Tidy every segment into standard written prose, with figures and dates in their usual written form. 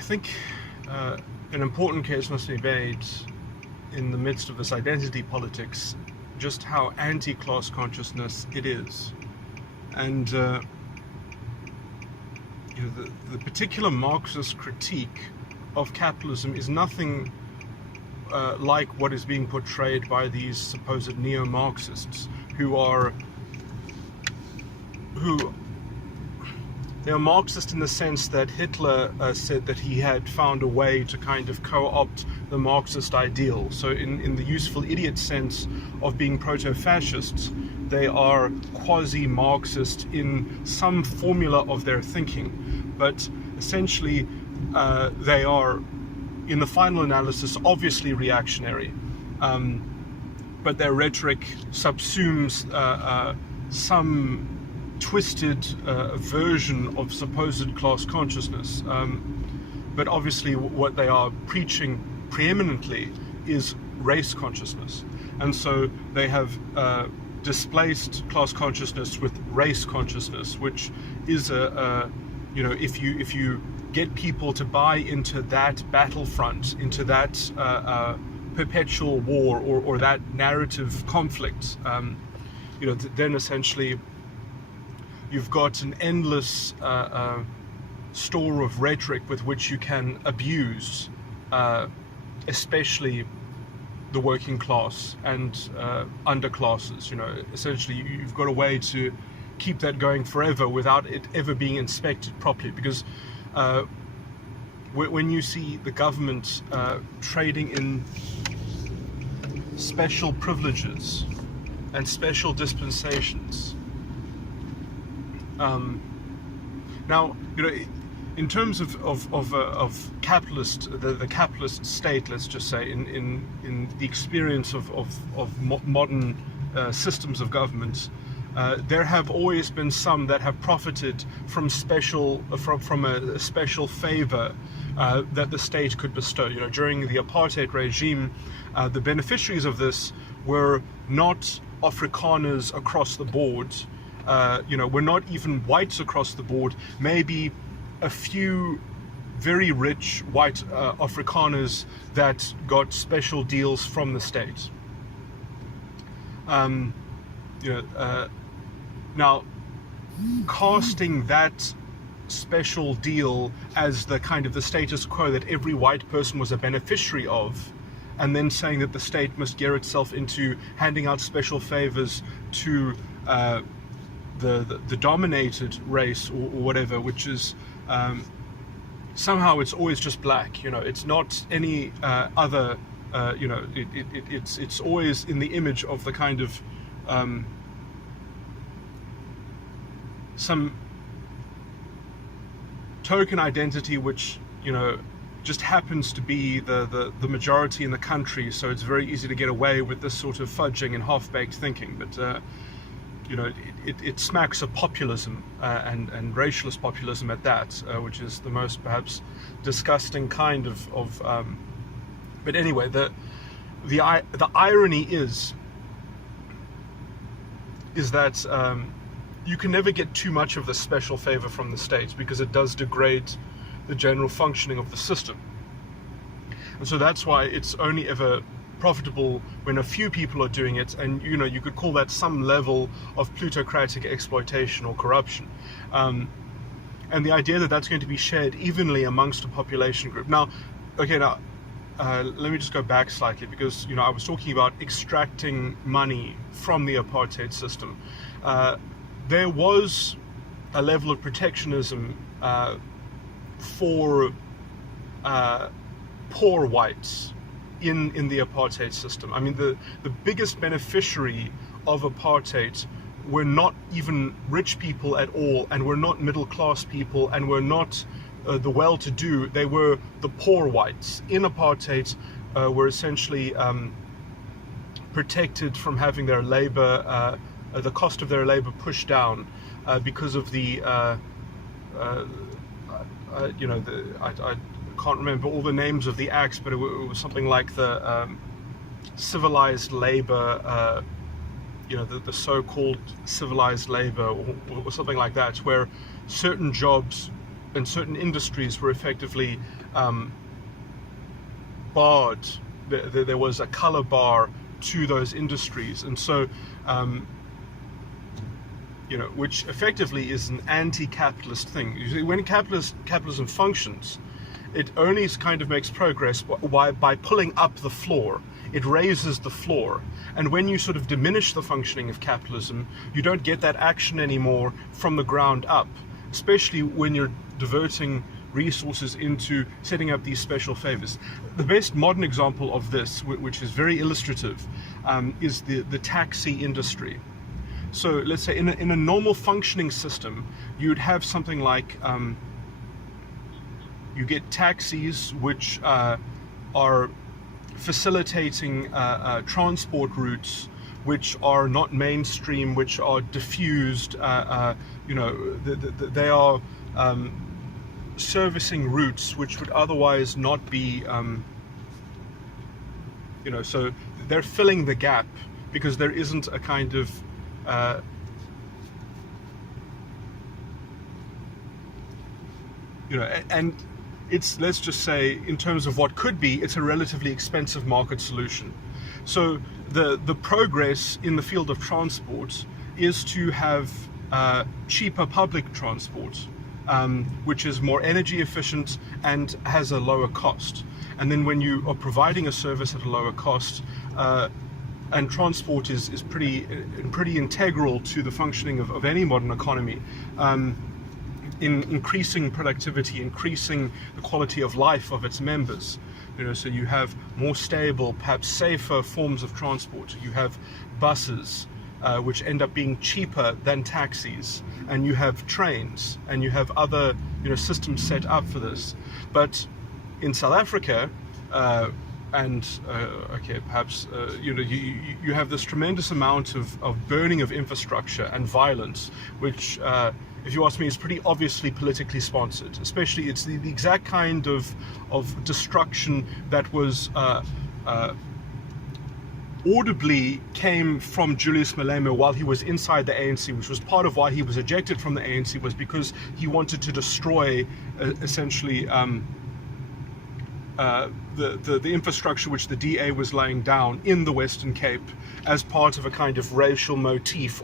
I think an important case must be made in the midst of this identity politics, just how anti-class consciousness it is. And the particular Marxist critique of capitalism is nothing like what is being portrayed by these supposed neo-Marxists, they are Marxist in the sense that Hitler said that he had found a way to kind of co-opt the Marxist ideal. So in the useful idiot sense of being proto-fascists, they are quasi-Marxist in some formula of their thinking. But essentially, they are, in the final analysis, obviously reactionary. But their rhetoric subsumes some twisted version of supposed class consciousness. But obviously what they are preaching preeminently is race consciousness. And so they have displaced class consciousness with race consciousness, which is if you get people to buy into that battlefront, into that perpetual war or that narrative conflict, then essentially you've got an endless store of rhetoric with which you can abuse, especially the working class and underclasses. Essentially you've got a way to keep that going forever without it ever being inspected properly, because when you see the government trading in special privileges and special dispensations, now, in terms of capitalist, the capitalist state, let's just say, in the experience of modern systems of government, there have always been some that have profited from a special favor that the state could bestow. During the apartheid regime, the beneficiaries of this were not Afrikaners across the board. We're not even whites across the board, maybe a few very rich white Afrikaners that got special deals from the state. Now, casting that special deal as the kind of the status quo that every white person was a beneficiary of, and then saying that the state must gear itself into handing out special favors to the dominated race or whatever, which is somehow it's always just black. It's not any other. It's always in the image of the kind of some token identity, which just happens to be the majority in the country. So it's very easy to get away with this sort of fudging and half-baked thinking. But it smacks of populism and racialist populism at that, which is the most perhaps disgusting kind of. But anyway, the irony is that you can never get too much of the special favor from the state, because it does degrade the general functioning of the system. And so that's why it's only ever profitable when a few people are doing it, and you could call that some level of plutocratic exploitation or corruption, and the idea that that's going to be shared evenly amongst a population group. Now let me just go back slightly, because I was talking about extracting money from the apartheid system. There was a level of protectionism for poor whites in the apartheid system. I mean, the biggest beneficiary of apartheid were not even rich people at all, and were not middle class people, and were not the well-to-do. They were the poor whites in apartheid, were essentially protected from having their labor, the cost of their labor pushed down because of the I can't remember all the names of the acts, but it was something like the civilized labor, the so-called civilized labor, or something like that, where certain jobs and certain industries were effectively barred. There was a color bar to those industries, and so which effectively is an anti-capitalist thing. When capitalism functions, it only kind of makes progress by pulling up the floor. It raises the floor. And when you sort of diminish the functioning of capitalism, you don't get that action anymore from the ground up, especially when you're diverting resources into setting up these special favors. The best modern example of this, which is very illustrative, is the taxi industry. So let's say in a normal functioning system, you'd have something like you get taxis which are facilitating transport routes which are not mainstream, which are diffused. They are servicing routes which would otherwise not be. So they're filling the gap because there isn't a kind of and it's, let's just say, in terms of what could be, it's a relatively expensive market solution. So the progress in the field of transport is to have cheaper public transport, which is more energy efficient and has a lower cost. And then when you are providing a service at a lower cost, and transport is pretty integral to the functioning of any modern economy, in increasing productivity, increasing the quality of life of its members. So you have more stable, perhaps safer forms of transport. You have buses, which end up being cheaper than taxis, and you have trains, and you have other systems set up for this. But in South Africa, you have this tremendous amount of burning of infrastructure and violence, which, if you ask me, is pretty obviously politically sponsored. Especially, it's the exact kind of destruction that was audibly came from Julius Malema while he was inside the ANC, which was part of why he was ejected from the ANC, was because he wanted to destroy essentially the infrastructure which the DA was laying down in the Western Cape as part of a kind of racial motif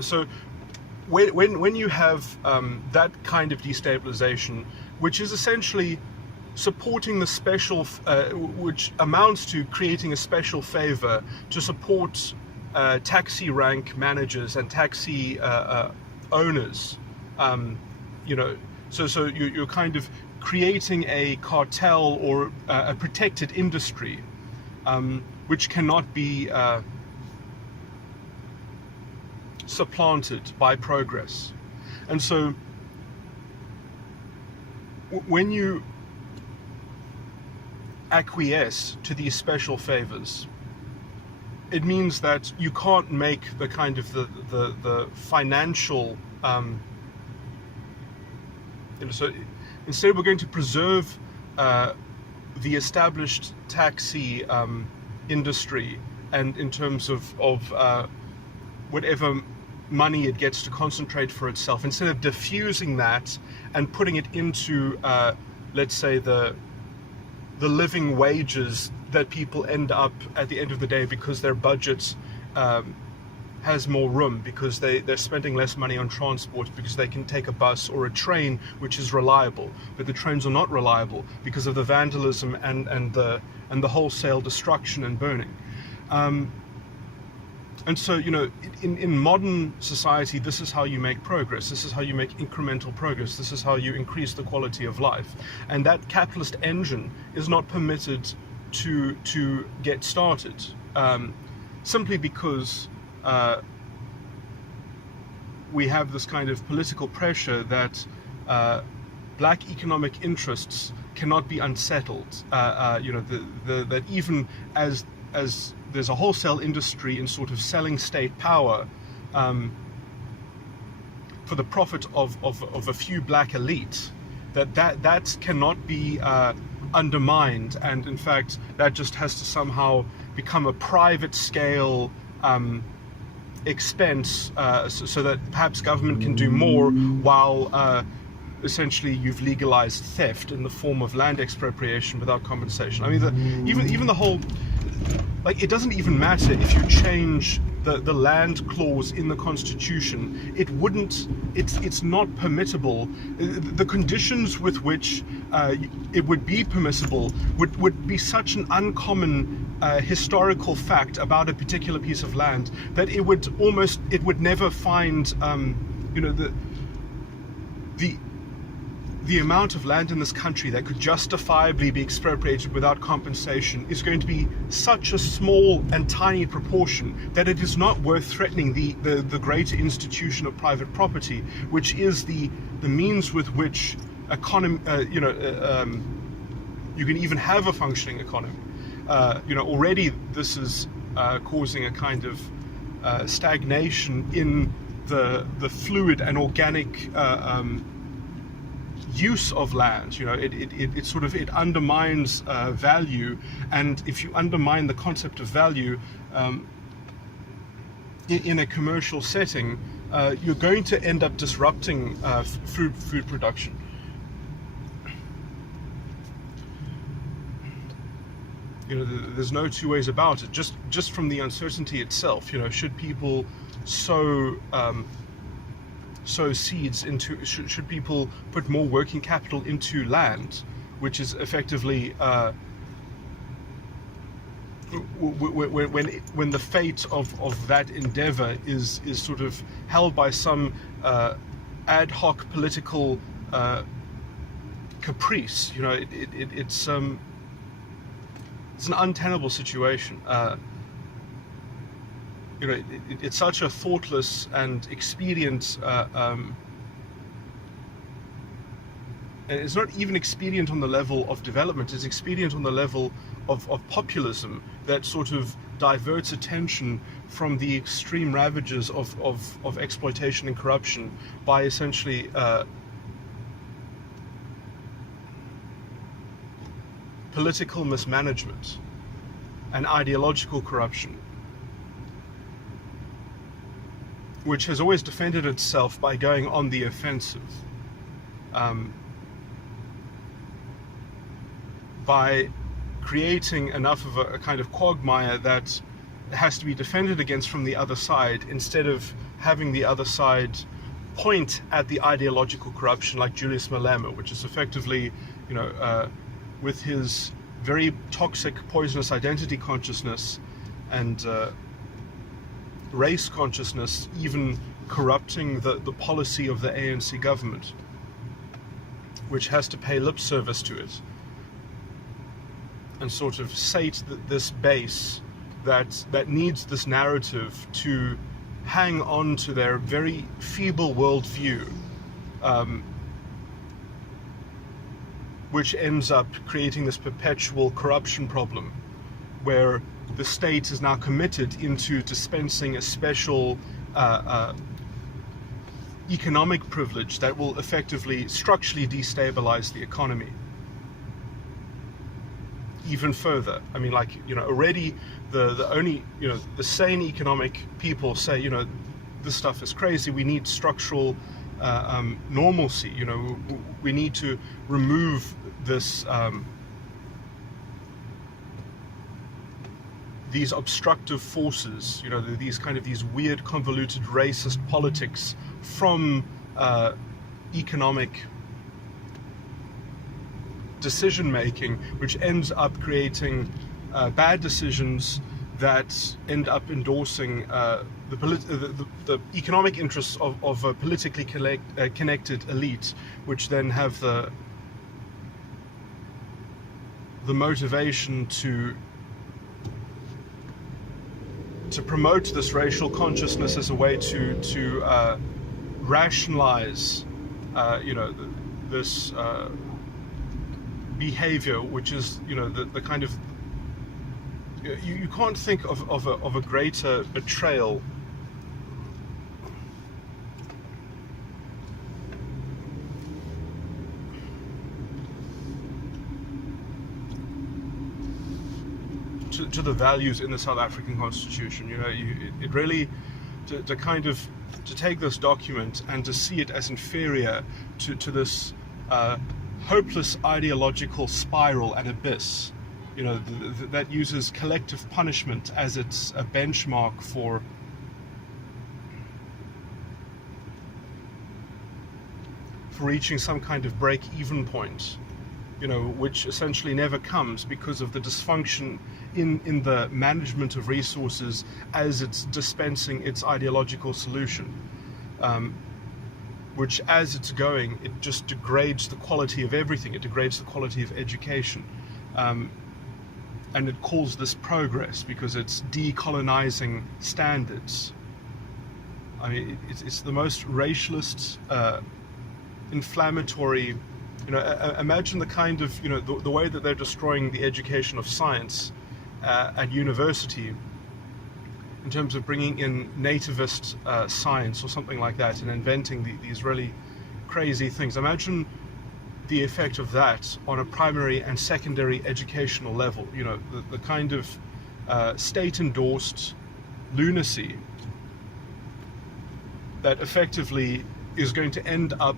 so when you have that kind of destabilization, which is essentially supporting the special, which amounts to creating a special favor to support taxi rank managers and taxi owners, so you're kind of creating a cartel or a protected industry, which cannot be supplanted by progress. And so when you acquiesce to these special favors, it means that you can't make the kind of the financial so instead we're going to preserve the established taxi industry, and in terms of whatever money it gets to concentrate for itself, instead of diffusing that and putting it into let's say the living wages that people end up at the end of the day, because their budget has more room, because they're spending less money on transport, because they can take a bus or a train which is reliable, but the trains are not reliable because of the vandalism and the wholesale destruction and burning. And so, in modern society, this is how you make progress. This is how you make incremental progress. This is how you increase the quality of life. And that capitalist engine is not permitted to get started, simply because we have this kind of political pressure that black economic interests cannot be unsettled. That even as there's a wholesale industry in sort of selling state power for the profit of a few black elite, that cannot be undermined, and in fact that just has to somehow become a private scale expense, so that perhaps government can do more, while essentially you've legalized theft in the form of land expropriation without compensation. I mean, even the whole, like, it doesn't even matter if you change the land clause in the Constitution. It wouldn't. It's not permissible. The conditions with which it would be permissible would be such an uncommon historical fact about a particular piece of land that it would never find the amount of land in this country that could justifiably be expropriated without compensation is going to be such a small and tiny proportion that it is not worth threatening the greater institution of private property, which is the means with which you can even have a functioning economy. Already this is causing a kind of stagnation in the fluid and organic use of land. It undermines value, and if you undermine the concept of value in a commercial setting, you're going to end up disrupting food production. There's no two ways about it. Just from the uncertainty itself, should people sow seeds into, should people put more working capital into land, which is effectively when the fate of that endeavor is sort of held by some ad hoc political caprice. It's an untenable situation. It's such a thoughtless and expedient, and it's not even expedient on the level of development, it's expedient on the level of populism that sort of diverts attention from the extreme ravages of exploitation and corruption by essentially political mismanagement and ideological corruption, which has always defended itself by going on the offensive, by creating enough of a kind of quagmire that has to be defended against from the other side, instead of having the other side point at the ideological corruption like Julius Malema, which is effectively, with his very toxic, poisonous identity consciousness and race consciousness, even corrupting the policy of the ANC government, which has to pay lip service to it and sort of sate this base that needs this narrative to hang on to their very feeble worldview, which ends up creating this perpetual corruption problem where the state is now committed into dispensing a special economic privilege that will effectively structurally destabilize the economy even further. I mean, already the only, the sane economic people say, this stuff is crazy, we need structural normalcy, we need to remove this these obstructive forces, these weird, convoluted, racist politics from economic decision making, which ends up creating bad decisions that end up endorsing the economic interests of a politically connected elite, which then have the motivation to promote this racial consciousness as a way to rationalize, this behavior, which is, the kind of, you can't think of a greater betrayal to the values in the South African Constitution. It really to kind of to take this document and to see it as inferior to this hopeless ideological spiral and abyss, you know, that uses collective punishment as its a benchmark for reaching some kind of break-even point, you know, which essentially never comes because of the dysfunction in the management of resources as it's dispensing its ideological solution, which as it's going, it just degrades the quality of everything. It degrades the quality of education, and it calls this progress because it's decolonizing standards. I mean, it's the most racialist, inflammatory, you know, imagine the kind of, you know, the way that they're destroying the education of science at university in terms of bringing in nativist science or something like that and inventing these really crazy things. Imagine the effect of that on a primary and secondary educational level, you know, the kind of state-endorsed lunacy that effectively is going to end up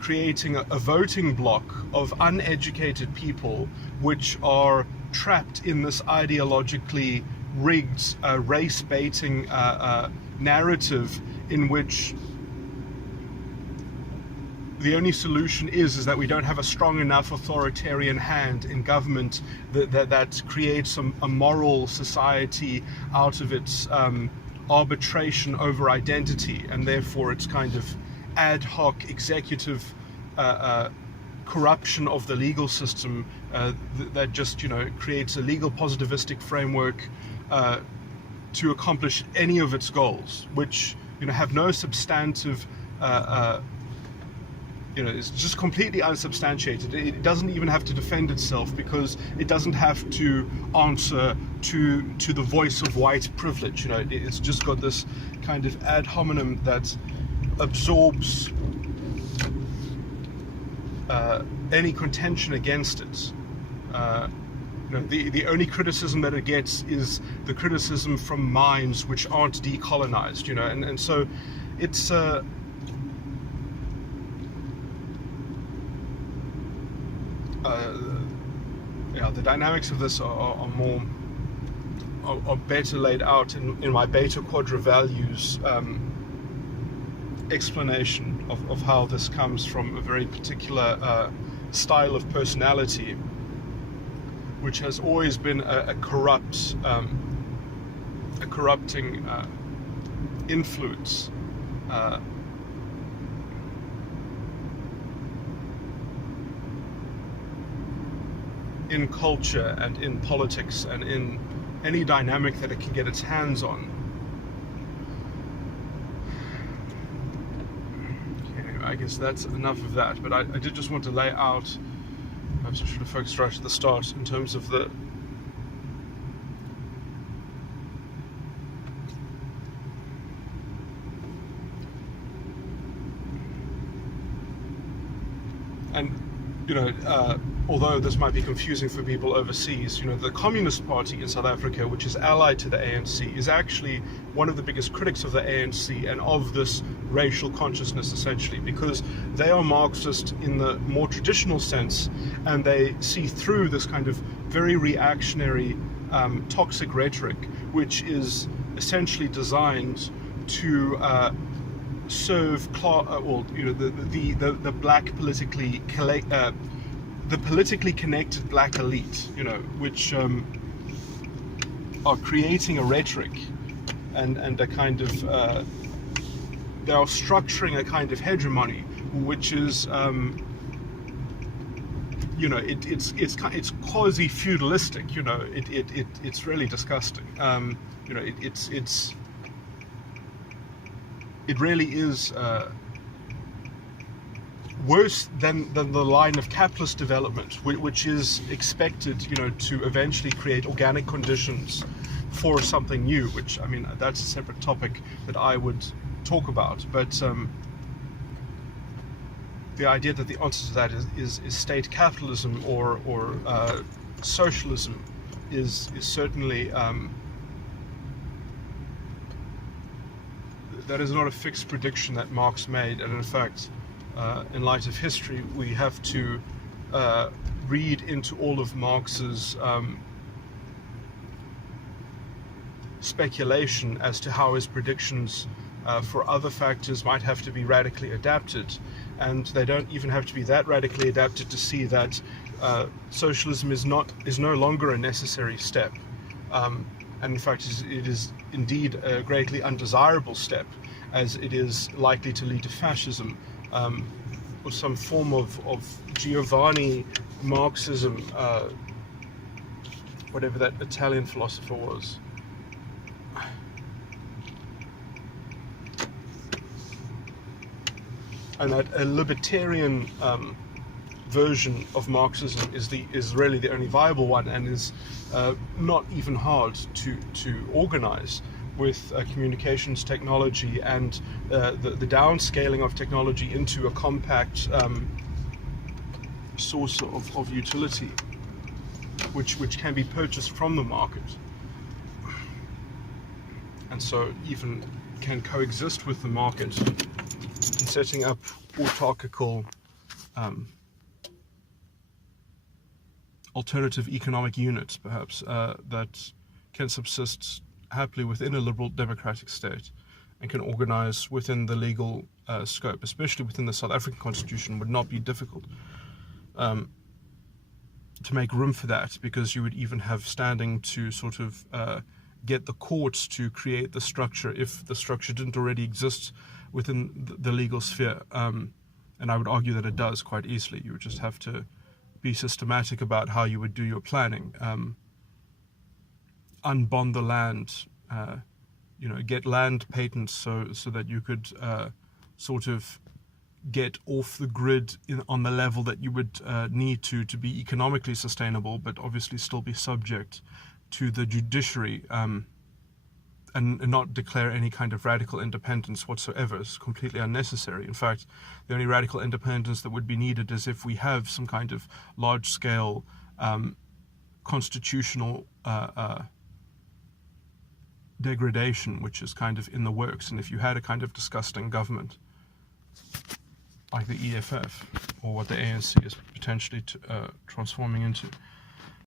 creating a voting bloc of uneducated people which are trapped in this ideologically rigged race-baiting narrative in which the only solution is that we don't have a strong enough authoritarian hand in government that creates a moral society out of its arbitration over identity, and therefore it's kind of ad hoc executive corruption of the legal system that just, you know, creates a legal positivistic framework to accomplish any of its goals, which, you know, have no substantive, you know, it's just completely unsubstantiated. It doesn't even have to defend itself because it doesn't have to answer to the voice of white privilege. You know, it's just got this kind of ad hominem that absorbs any contention against it. You know, the only criticism that it gets is the criticism from minds which aren't decolonized, you know, and so it's yeah, the dynamics of this are more are better laid out in my beta quadra values explanation of how this comes from a very particular style of personality, which has always been a corrupting influence in culture and in politics and in any dynamic that it can get its hands on. Okay, I guess that's enough of that, but I did just want to lay out, perhaps I should have focused right at the start in terms of the and, you know, although this might be confusing for people overseas, you know, the Communist Party in South Africa, which is allied to the ANC, is actually one of the biggest critics of the ANC and of this racial consciousness, essentially, because they are Marxist in the more traditional sense, and they see through this kind of very reactionary, toxic rhetoric, which is essentially designed to serve, well, you know, the black politically the politically connected black elite, you know, which are creating a rhetoric and a kind of they are structuring a kind of hegemony, which is you know, it's quasi feudalistic, you know, it's really disgusting. You know, it really is worse than the line of capitalist development, which is expected, you know, to eventually create organic conditions for something new, which, I mean, that's a separate topic that I would talk about. But the idea that the answer to that is state capitalism or socialism is certainly that is not a fixed prediction that Marx made, and in fact, in light of history, we have to read into all of Marx's speculation as to how his predictions for other factors might have to be radically adapted, and they don't even have to be that radically adapted to see that socialism is no longer a necessary step, and in fact it is indeed a greatly undesirable step, as it is likely to lead to fascism, or some form of Giovanni Marxism, whatever that Italian philosopher was. And that a libertarian version of Marxism is really the only viable one, and is not even hard to organize, with communications technology and the downscaling of technology into a compact source of utility, which can be purchased from the market, and so even can coexist with the market in setting up autarchical alternative economic units, perhaps, that can subsist happily within a liberal democratic state and can organize within the legal scope, especially within the South African Constitution. Would not be difficult to make room for that, because you would even have standing to sort of get the courts to create the structure if the structure didn't already exist within the legal sphere. And I would argue that it does quite easily. You would just have to be systematic about how you would do your planning, unbond the land, get land patents so that you could sort of get off the grid on the level that you would need to be economically sustainable, but obviously still be subject to the judiciary, and not declare any kind of radical independence whatsoever. It's completely unnecessary. In fact, the only radical independence that would be needed is if we have some kind of large-scale constitutional degradation, which is kind of in the works. And if you had a kind of disgusting government like the EFF, or what the ANC is potentially transforming into,